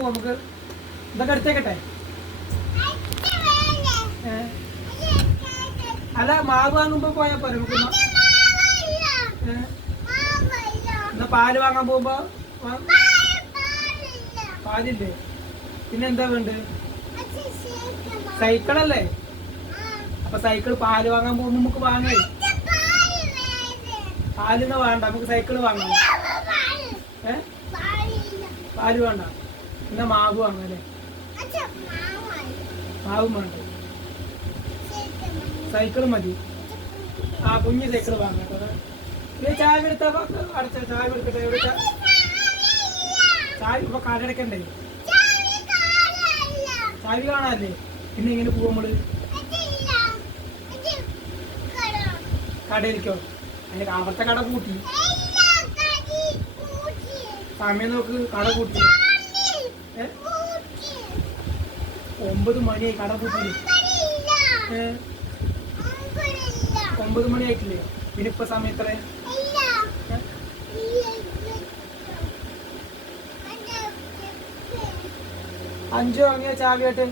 പോവാം നമുക്ക്. ഇതൊക്കെ എടുത്തേക്കട്ടെ. അല്ല മാവ് വാങ്ങുമ്പോ പോയാ പോരെ നമുക്ക്. എന്നാ പാല് വാങ്ങാൻ പോകുമ്പോ പാലില്ലേ? പിന്നെ എന്താ വേണ്ടത്? സൈക്കിളല്ലേ? അപ്പൊ സൈക്കിൾ പാല് വാങ്ങാൻ പോകുമ്പോ നമുക്ക് വാങ്ങേ. പാലിന് വേണ്ട, നമുക്ക് സൈക്കിള് വാങ്ങാം. പാല് വേണ്ട, എന്നാ മാവ് വാങ്ങാം അല്ലേ? മാവും വേണ്ട, സൈക്കിള് മതി. ആ കുഞ്ഞ് സൈക്കിള് വാങ്ങാം. ചായ എടുത്താ അടച്ച ചായ എടുക്കട്ടെ. എവിടെ ചായ ഇപ്പൊ കടയടക്കണ്ടേ? ചാവി കാണാല്ലേ? പിന്നെ എങ്ങനെ പോവാ നമ്മള്? കടയിലേക്കോ? അതിന് അവിടുത്തെ കട കൂട്ടി. സമയം നോക്ക്, കട കൂട്ടി. 9 മണിയായി, കട കൂട്ടി. 9 മണിയായിട്ടില്ലേ? പിന്നെ ഇപ്പൊ സമയം എത്ര? 5 വാങ്ങിയ ചാവിയായിട്ട്